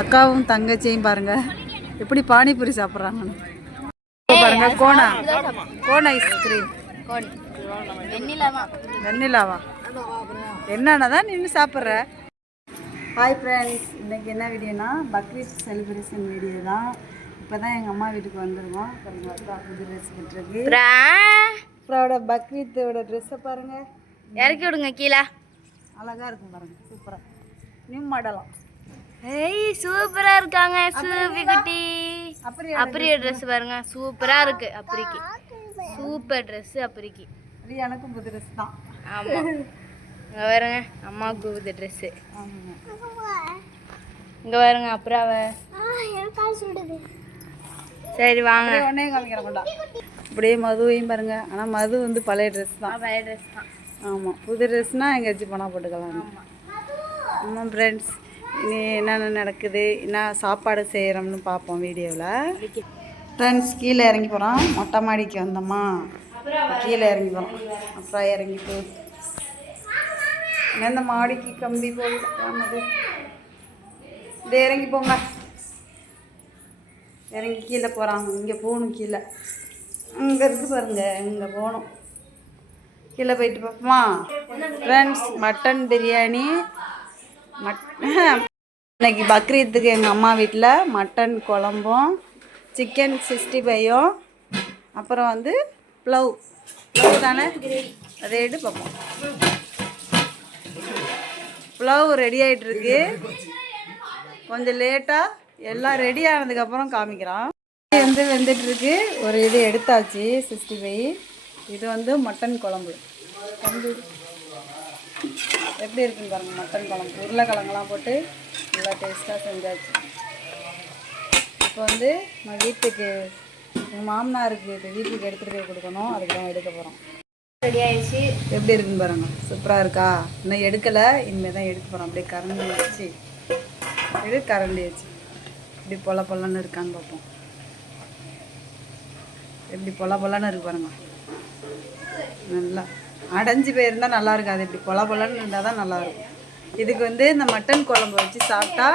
அக்காவும் தங்கச்சியும் பாருங்க. எப்படி பானிபூரி சாப்பிட்றாங்கன்னு. பாருங்க கோனா. Cone ice cream வெண்ணிலாவா? என்னன்னா தான் நின்று சாப்பிட்ற? ஹாய் ஃப்ரெண்ட்ஸ் இன்னைக்கு என்ன வீடியோனா பக்ரீத் செலிப்ரேஷன் வீடியோ தான். இப்போ தான் எங்கள் அம்மா வீட்டுக்கு வந்துருவோம் புது ட்ரெஸ் கட்டுருக்கு. அப்புறோட பக்ரீத்தோட ட்ரெஸ்ஸை பாருங்க. இறக்கி விடுங்க கீழே. அழகா இருக்கும் பாருங்க சூப்பராக நியூ மாடலாம் ஏய் சூப்பரா இருக்காங்க சூப்பி குட்டி. அப்ரிய ட்ரெஸ் பாருங்க சூப்பரா இருக்கு அப்ரிக்கு சூப்பர் ட்ரெஸ் அப்ரிக்கு எனக்கும் புது ட்ரெஸ் தான். ஆமா. இங்க பாருங்க அம்மாவுக்கு புது ட்ரெஸ் இங்க பாருங்க அப்புறம் அவ. சரி வாங்க. உடனே காமிக்கிறேன் கொண்டா. அப்படியே மதுவையும் பாருங்க. ஆனால் மது வந்து பழைய ட்ரெஸ் தான். பழைய ட்ரெஸ் தான். ஆமாம் புது ட்ரெஸ்னால் எங்கேயாச்சும் போனால் போட்டுக்கலாம். ஆமாம் ஃப்ரெண்ட்ஸ் நீ என்னென்ன நடக்குது? என்ன சாப்பாடு செய்கிறோம்னு பார்ப்போம் வீடியோவில் ஃப்ரெண்ட்ஸ் கீழே இறங்கி போகிறோம் மொட்டை மாடிக்கு வந்தோமா? கீழே இறங்கி போகிறோம் அப்புறம் இறங்கி போ இந்த மாடிக்கு கம்பி போகுது இது இறங்கி போங்க. இறங்கி கீழே போகிறாங்க இங்கே போகணும் கீழே. அங்கே இருந்து பாருங்க. இங்கே போகணும். கீழே போயிட்டு பார்ப்போமா ஃப்ரெண்ட்ஸ் மட்டன் பிரியாணி இன்னைக்கு பக்ரீத்துக்கு எங்கள் அம்மா வீட்டில் மட்டன் குழம்பும் சிக்கன் சிக்ஸ்டி ஃபைவும் அப்புறம் வந்து ப்ளவ் ப்ளவ் தானே? அதை எடுத்து பார்ப்போம். ப்ளவ் ரெடி ஆகிட்டுருக்கு கொஞ்சம் லேட்டாக எல்லாம் ரெடி ஆனதுக்கப்புறம் காமிக்கிறான். இது வந்து வெந்துட்டுருக்கு. ஒரு இது எடுத்தாச்சு சிக்ஸ்டி ஃபைவ் இது வந்து மட்டன் குழம்பு. எப்படி இருக்குன்னு பாருங்க மட்டன் குழம்பு. உருளைக்கிழங்கெல்லாம் போட்டு நல்லா டேஸ்ட்டாக செஞ்சாச்சு. இப்போ வந்து நான் வீட்டுக்கு எங்கள் மாமனாருக்கு இப்போ வீட்டுக்கு எடுத்துகிட்டு போய் கொடுக்கணும். அதுக்கு தான் எடுக்க போகிறோம் ரெடி ஆயிடுச்சு. எப்படி இருக்குன்னு பாருங்க சூப்பராக இருக்கா? இன்னும் எடுக்கலை இனிமேல் தான் எடுக்க போகிறோம் அப்படியே கரண்டி வச்சு இது கரண்டி வச்சு இப்படி பொல பொலன்னு இருக்கான்னு பார்ப்போம். எப்படி பொல பொலன்னு இருக்கு பாருங்க. நல்லா. அடைஞ்சு போயிருந்தா நல்லா இருக்காது. இப்படி பொல பொலன்னு இருந்தால் தான் நல்லா இருக்கும். இதுக்கு வந்து இந்த மட்டன் குழம்பு வச்சு சாப்பிட்டா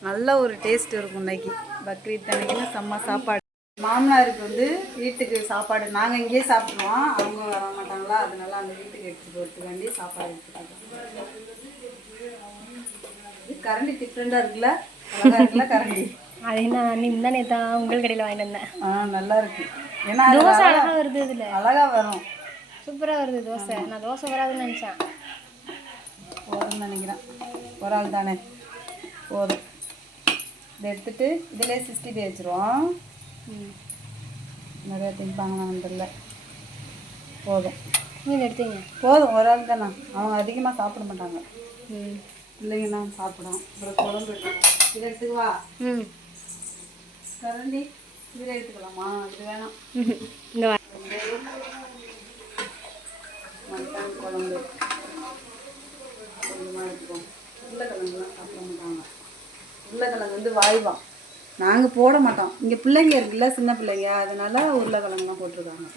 நல்ல ஒரு டேஸ்ட் இருக்கும் இன்னைக்கு. பக்ரீத் அன்னைக்குன்னு செம்ம சாப்பாடு. மாமனாருக்கு வந்து வீட்டுக்கு சாப்பாடு நாங்கள் இங்கேயே சாப்பிடுவோம் அவங்க வர மாட்டாங்களா? அதனால அந்த வீட்டுக்கு எடுத்துட்டு போகிறதுக்கு வேண்டி சாப்பாடு எடுத்துட்டு இது கரண்டி டிஃப்ரெண்டாக இருக்குல்ல? அழகா இருக்குல்ல கரண்டி? அது என்ன நீங்க தானே தான் உங்கள் கடையில் வாங்கிட்டு வந்தேன். ஆ நல்லா இருக்கு. ஏன்னா அது தோசை அழகா- அழகா வருது இதுல அழகா வரும். சூப்பரா வருது தோசை. நான் தோசை வராதுன்னு நினைச்சேன். போதும்னு நினைக்கிறேன். ஒரு ஆள் தானே. போதும். இதை எடுத்துட்டு இதிலே சிக்ஸ்டி ஃபைவ் வச்சுருவோம். நிறையா திம்பாங்கன்னு தெரியல. போதும். நீங்க எடுத்தீங்க. போதும். ஒரு ஆள் தானே. அவங்க அதிகமாக சாப்பிட மாட்டாங்க. ம். பிள்ளைங்கன்னா சாப்பிடும். அப்புறம் குழம்பு இதை எடுத்துக்குவா ம். கரண்டி. இதில் எடுத்துக்கலாமா? இது வேணாம். மட்டன் குழம்பு. கொஞ்சமாக எடுத்துக்கோம் உருளைக்கிழங்குலாம் சாப்பிட மாட்டாங்க. உருளைக்கிழங்கு வந்து வாய்வான் நாங்கள் போட மாட்டோம். இங்கே பிள்ளைங்க இருக்குல்ல சின்ன பிள்ளைங்க அதனால உருளைக்கிழங்குலாம் போட்டிருக்காங்க.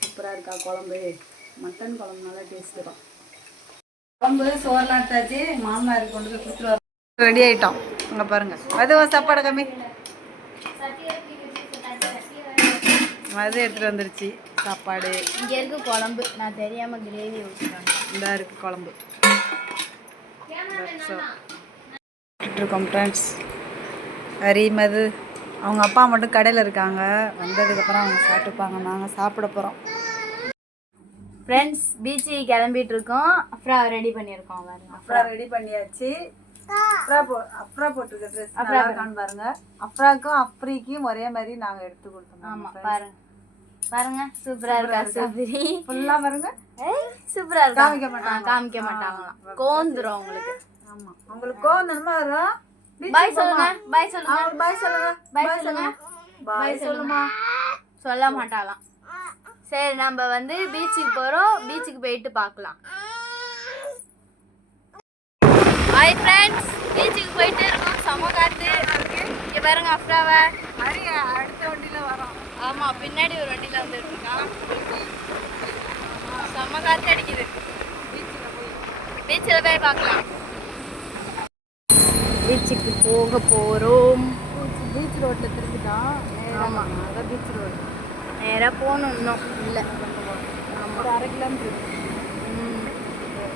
சூப்பராக இருக்கா குழம்பு? மட்டன் குழம்பு நல்லா டேஸ்ட் இருக்கும் குழம்பு சோறுலாம் எடுத்தாச்சு. மாமனாருக்கு கொண்டு போய் கொடுத்துட்டு வரோம் ரெடி ஆயிட்டோம். அங்கே பாருங்க. அது சாப்பாடு கம்மி. அது எடுத்துட்டு வந்துருச்சு. சாப்பாடு. இங்க இருக்கு குழம்பு. நான் தெரியாம கிரேவி ஊற்றிட்டாங்க இந்த இருக்கு குழம்பு. இருக்கோம் ஃப்ரெண்ட்ஸ் ஹரி மது. அவங்க அப்பா மட்டும் கடையில் இருக்காங்க. வந்ததுக்கப்புறம் அவங்க சாப்பிட்டுப்பாங்க. நாங்கள் சாப்பிட போகிறோம் ஃப்ரெண்ட்ஸ் பீச்சுக்கு கிளம்பிட்டு இருக்கோம். அப்புறம் ரெடி பண்ணியிருக்கோம் பாருங்க. அப்புறம் ரெடி பண்ணியாச்சு. அப்ரா போ அப்ரா போட்டிருக்க ட்ரெஸ் நல்லா இருக்கான்னு பாருங்க. அப்ராக்கும் அப்ரிக்கும் ஒரே மாதிரி நாங்கள் எடுத்து கொடுத்தோம் ஆமா பாருங்க. பாருங்க சூப்பரா இருக்கா? சூப்பரி ஃபுல்லாக பாருங்க. சூப்பரா இருக்கா? காமிக்க மாட்டாங்க. காமிக்க மாட்டாங்களாம் கோந்துரும் உங்களுக்கு ஆமாம் உங்களுக்கு என்னமா வரும் பாய் சொல்லுங்க பாய் சொல்லுங்க. பாய் சொல்லுங்க. பாய் சொல்லுங்க. பாய் சொல்லுமா? சொல்ல மாட்டாளாம் சரி நம்ம வந்து பீச்சுக்கு போறோம். பீச்சுக்கு போயிட்டு பார்க்கலாம். ஹாய் ஃப்ரெண்ட்ஸ் பீச்சுக்கு போயிட்டு இருக்கோம் செம காத்து. இங்க பாருங்க அஃப்ராவை அடுத்த வண்டியில் வரோம் ஆமா பின்னாடி ஒரு வண்டியில வந்துட்டு இருக்கான் செம்ம காத்து அடிக்குது. பீச்சில் போய் பார்க்கலாம். பீச்சுக்கு போக போகிறோம் பீச் ரோட்டில் திரும்பிட்டான் ஆமாம் அதான் பீச் ரோடு. நேராக போகணும் இன்னும். இல்லை. ஒரு அரை கிலோமீட்டர்.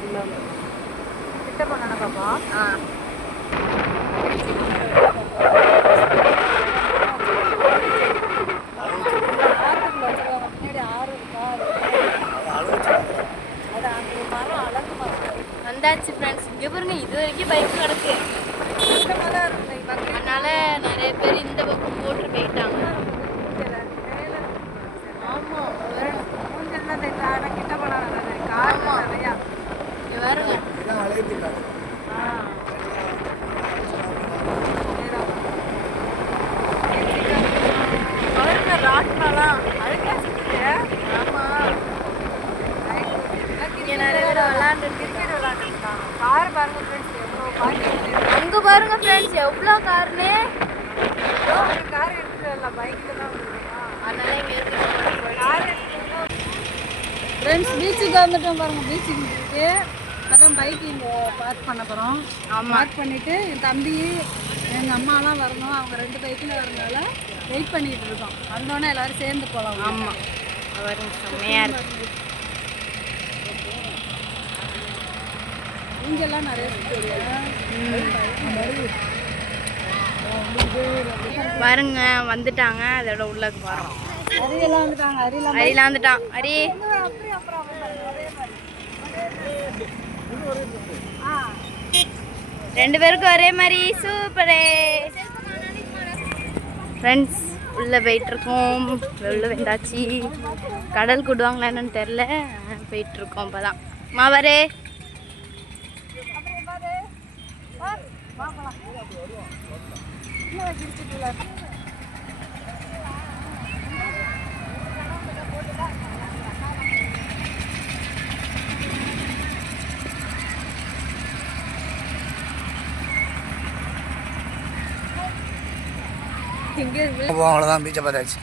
கிலோமீட்டர். கிட்ட போனா பாப்பா? ஆ ஆற்றுக்குள்ள வச்சிருக்காங்க பின்னாடி ஆறு இருக்கா அது அந்த மரம் அழகு மரம் வந்தாச்சு ஃப்ரெண்ட்ஸ் இங்கே பாருங்க இது வரைக்கும் பைக் கிடக்கு. கஷ்டமாக தான் இருக்கும் அதனால நிறைய பேர் இந்த பக்கம் போட்டு போயிட்டாங்க. ஆமாம் மூஞ்செல்லாம் தெரியும் கார் பாருங்க ஃப்ரெண்ட்ஸ் எவ்வளோ பார்க்கிங் அங்கே பாருங்க ஃப்ரெண்ட்ஸ் எவ்வளோ காருன்னு. ஒரு கார் வரல பைக்கில் தான் அதனால இங்கே இருக்கு கார் ஃப்ரெண்ட்ஸ் பீச்சுக்கு வந்துட்டோம் பாருங்க பீச்சுக்கு இருக்கு அதான் பைக் இங்கே பார்க் பண்ண போகிறோம் பார்க் பண்ணிவிட்டு என் தம்பி எங்கள் அம்மாலாம் வரணும். அவங்க ரெண்டு பைக்கில் வரனால வெயிட் பண்ணிட்டு இருக்கோம். வந்தோடனே எல்லாரும் சேர்ந்து போகலாம் ஆமாம் பாருங்க செம்மையாக இருக்கு. இங்கெல்லாம் நிறைய பாருங்க வந்துட்டாங்க. அதோட உள்ளக்கு போகிறோம் அரியெல்லாம் வந்துட்டான் அரி ரெண்டு பேருக்கும் ஒரே மாதிரி. சூப்பரே. ஃப்ரெண்ட்ஸ் உள்ளே போயிட்டுருக்கோம். வெளில வந்தாச்சு. கடல் கூடுவாங்களா என்னன்னு தெரில. போயிட்டுருக்கோம் இப்போ தான் மாவரே அப்படியே பாரு வா இன்னும் கிரிச்சிட்டுல அவ்வளோதான் பீச்சை பார்த்தாச்சு.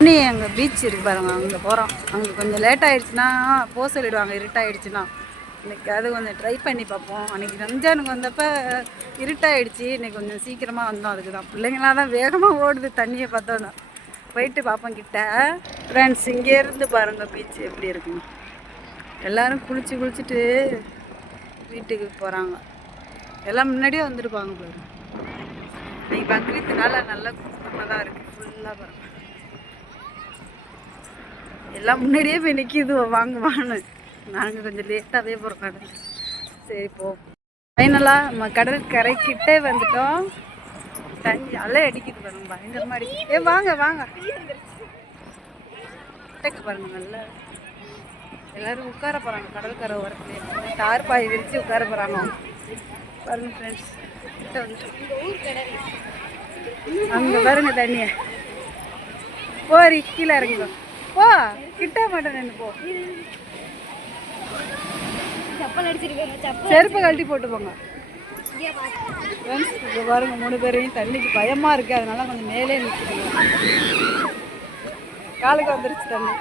இன்னி அங்கே பீச் இருக்கு பாருங்க அங்கே போகிறோம் அங்கே கொஞ்சம் லேட் ஆகிடுச்சுன்னா போக சொல்லிடுவாங்க இருட்டாயிடுச்சுன்னா. இன்னைக்கு அது கொஞ்சம் ட்ரை பண்ணி பார்ப்போம். அன்றைக்கி ரம்ஜானுக்கு வந்தப்போ இருட்டாயிடுச்சு. இன்னைக்கு கொஞ்சம் சீக்கிரமாக வந்தோம் அதுக்கு தான் பிள்ளைங்களாம் தான் வேகமாக ஓடுது தண்ணியை பார்த்தோன்னா. போயிட்டு பார்ப்போம் கிட்ட. ஃப்ரெண்ட்ஸ் இங்கேருந்து பாருங்கள் பீச் எப்படி இருக்குன்னு. எல்லாரும் குளிச்சு குளிச்சுட்டு வீட்டுக்கு போகிறாங்க எல்லாம் முன்னாடியே வந்துருப்பாங்க பாருங்கள் இன்னைக்கு பக்ரீத்துனால நல்லா கூட்டமாக தான் இருக்குது ஃபுல்லாக பாருங்க எல்லாம் முன்னாடியே போய் நிற்கிது வாங்குவான்னு நாங்கள் கொஞ்சம் லேட்டாகவே போகிறோம் கடல் சரி போ. ஃபைனலாக நம்ம கடல் கரைக்கிட்டே வந்துட்டோம். தண்ணி அலை அடிக்குது பாருங்க பயங்கரமாக அடிக்குது. ஏ வாங்க வாங்க. கிட்டக்க பாருங்க நல்லா. எல்லாரும் உட்கார போகிறாங்க கடற்கரை ஓரத்துலேயே தார் பாய் விரித்து உட்கார போகிறாங்க பாருங்க ஃப்ரெண்ட்ஸ் அங்கே பாருங்க தண்ணியை. போரி கீழே இறங்குங்க போ. கிட்ட மாட்டேன் நின்று போ. செருப்பை கழட்டி போட்டு போங்க. ஃப்ரெண்ட்ஸ் இப்போ பாருங்க மூணு பேரையும் தண்ணிக்கு பயமாக இருக்குது அதனால கொஞ்சம் மேலே நிற்கிறீங்க காலுக்கு வந்துருச்சு தண்ணி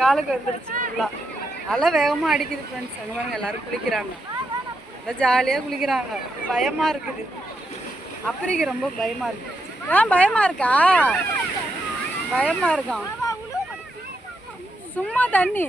காலுக்கு வந்துருச்சு ஃபுல்லாக அலை வேகமாக அடிக்குது ஃப்ரெண்ட்ஸ் அங்கே பாருங்க எல்லாரும் குளிக்கிறாங்க. நல்லா ஜாலியாக குளிக்கிறாங்க. பயமாக இருக்குது. அப்புறிக்கு ரொம்ப பயமாக இருக்கு. ஏன் பயமாக இருக்கா? பயமாக இருக்கான் சும்மா தண்ணி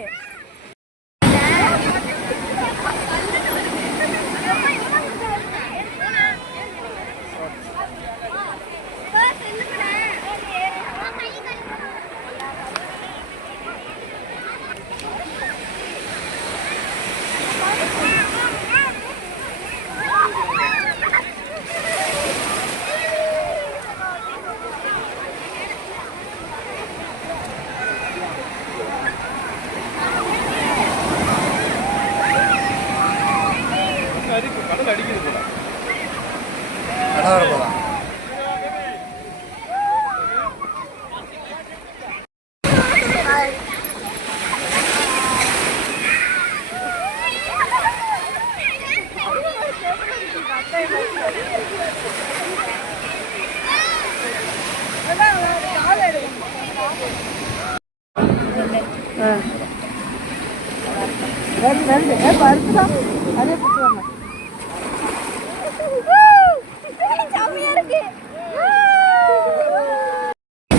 பெல்ட் ஏ பருத்து தான் அதே பிடிச்சுவாங்க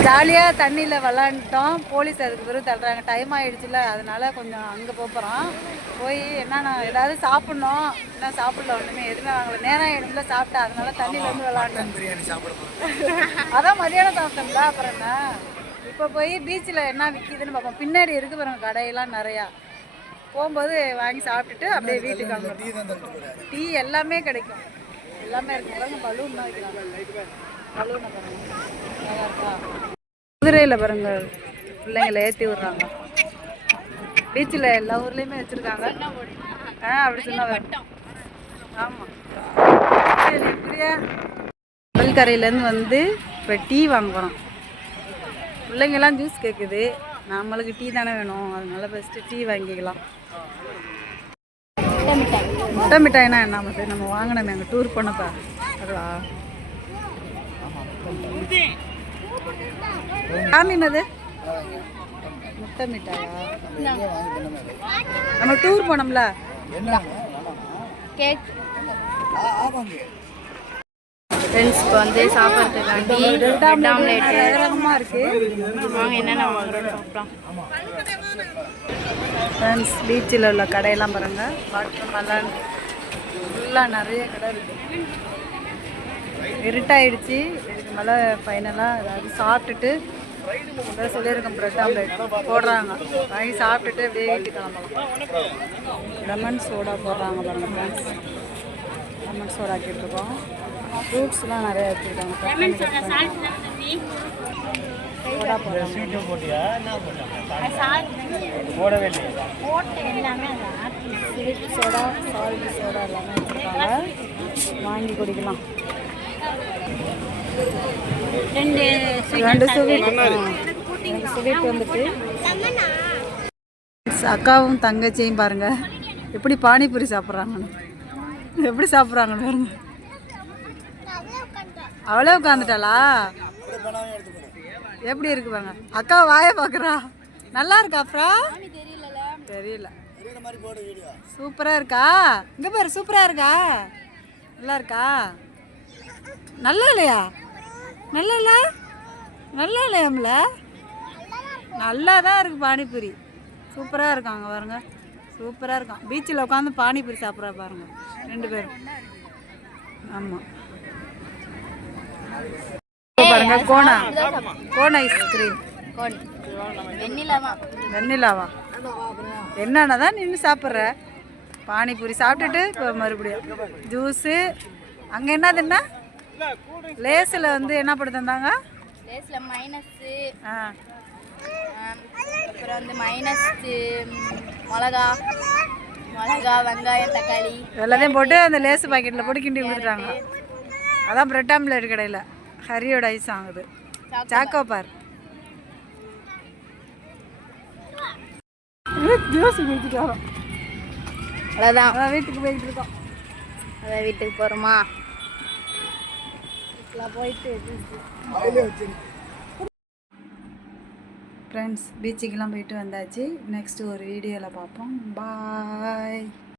ஜாலியாக தண்ணியில் விளாண்டுட்டோம். போலீஸ் அதுக்கு பிறகு தள்ளுறாங்க. டைம் ஆயிடுச்சுல அதனால கொஞ்சம் அங்கே போகிறோம் போய் என்னன்னா ஏதாவது சாப்பிட்ணும். என்ன சாப்பிடல ஒன்றுமே எதுவுமே வாங்கல. நேரம் ஆயிடும்ல சாப்பிட்டா அதனால தண்ணியில் வந்து விளாண்டோம் பிரியாணி அதான் மதியானம் சாப்பிட்டோம்ல அப்புறம் என்ன? இப்போ போய் பீச்சில் என்ன விற்கிதுன்னு பார்ப்போம். பின்னாடி இருக்கு பாருங்க கடையெல்லாம் நிறையா. போகும்போது வாங்கி சாப்பிட்டுட்டு அப்படியே வீட்டுக்கு கிளம்புறோம் டீ எல்லாமே கிடைக்கும். எல்லாமே இருக்கு. பலூன் தான் வைக்கிறாங்க. பலூனை பாருங்க. நல்லா இருக்கா? குதிரையில் பாருங்க பிள்ளைங்களை ஏற்றி விட்றாங்க. பீச்சில் எல்லா ஊர்லேயுமே வச்சுருக்காங்க. ஆ அப்படி சொன்னா ஆமாம் எப்படியா? கடற்கரையிலேருந்து வந்து இப்போ டீ வாங்குறோம் பிள்ளைங்கெல்லாம் ஜூஸ் கேட்குது நம்மளுக்கு டீ தானே வேணும். அதனால ஃபஸ்ட்டு டீ வாங்கிக்கலாம். முட்டை மிட்டாய்னா என்ன? மட்டும் நம்ம வாங்கினோமே அங்கே டூர் பண்ணப்பா அதுவா? காமினது முட்டை மிட்டாயா நம்ம டூர் போனோம்ல. ஃப்ரெண்ட்ஸ் இப்போ வந்து சாப்பிட்றதுக்காண்டி பிரெட் ஆம்லேட் ரகமாக இருக்கு. வாங்க என்னென்ன வாங்குறோம் சாப்பிட்லாம். ஃப்ரெண்ட்ஸ் பீச்சில் உள்ள கடையெல்லாம் பாருங்க. வாட்டர் மலன் ஃபுல்லாக நிறைய கடை இருக்கு. இருட்டாயிடுச்சு. இதுக்கு மேலே ஃபைனலாக ஏதாவது சாப்பிட்டுட்டு அதான் சொல்லியிருக்கேன் பிரெட் ஆம்லேட் போடுறாங்க. வாங்கி சாப்பிட்டுட்டு அப்படியே வீட்டுக்கு கிளம்பலாம். லெமன் சோடா போடுறாங்க பாருங்க ஃப்ரெண்ட்ஸ் லெமன் சோடா கேட்டிருக்கோம். ஃப்ரூட்ஸ்லாம் நிறைய வச்சுருக்காங்க போடவே சோடா சால்ட் சோடா எல்லாமே வச்சுருக்காங்க வாங்கி குடிக்கலாம். ரெண்டு ரெண்டு ஸ்வீட் எனக்கு ஸ்வீட் வந்துட்டு. அக்காவும் தங்கச்சியும் பாருங்க. எப்படி பானிபூரி சாப்பிட்றாங்கன்னு. எப்படி சாப்பிட்றாங்கன்னு பாருங்க. அவளே உட்காந்துட்டாளா எப்படி இருக்கு பாருங்க. அக்கா வாயை பார்க்குறா. நல்லா இருக்கா அப்புறம் தெரியல. தெரியுற மாதிரி போடு வீடியோ சூப்பராக இருக்கா? இங்கே பாரு சூப்பராக இருக்கா? நல்லா இருக்கா? நல்லா இல்லையா? நல்லா இல்லை நல்லா இல்லையாம்ல நல்லா தான் இருக்குது பானிபூரி. சூப்பராக இருக்காங்க பாருங்க. சூப்பராக இருக்கான் பீச்சில் உட்காந்து பானிபூரி சாப்பிட்றா பாருங்க. ரெண்டு பேரும் ஆமாம் பாருங்க கோனா. கோன் ஐஸ்கிரீம் கோன் வெண்ணிலாவா? என்னன்னா தான் நின்று சாப்பிட்ற? பானிபூரி சாப்பிட்டுட்டு இப்போ மறுபடியும். ஜூஸு. அங்கே என்னதுன்னா லேஸில் வந்து என்ன போட்டு தந்தாங்க? லேஸில் மைனஸ்ஸு அப்புறம் வந்து மைனஸ்ஸு மிளகா மிளகா வெங்காயம் தக்காளி. எல்லாத்தையும் போட்டு அந்த லேஸ் பாக்கெட்டில் போட்டு கிண்டி கொடுத்துட்டாங்க. அதான் பிரெட் ஆம்லேட் கடையில். ஹரியோட ஐஸ் ஆகுது. சாக்கோ பார் ஜூஸ் குடிச்சிட்டு. வரோம் அவ்வளோதான் வீட்டுக்கு போயிட்டு இருக்கோம். அதான் வீட்டுக்கு போகிறோமா போயிட்டு ஃப்ரெண்ட்ஸ் பீச்சுக்கெல்லாம் போயிட்டு வந்தாச்சு. நெக்ஸ்ட் ஒரு வீடியோவில் பார்ப்போம். பாய்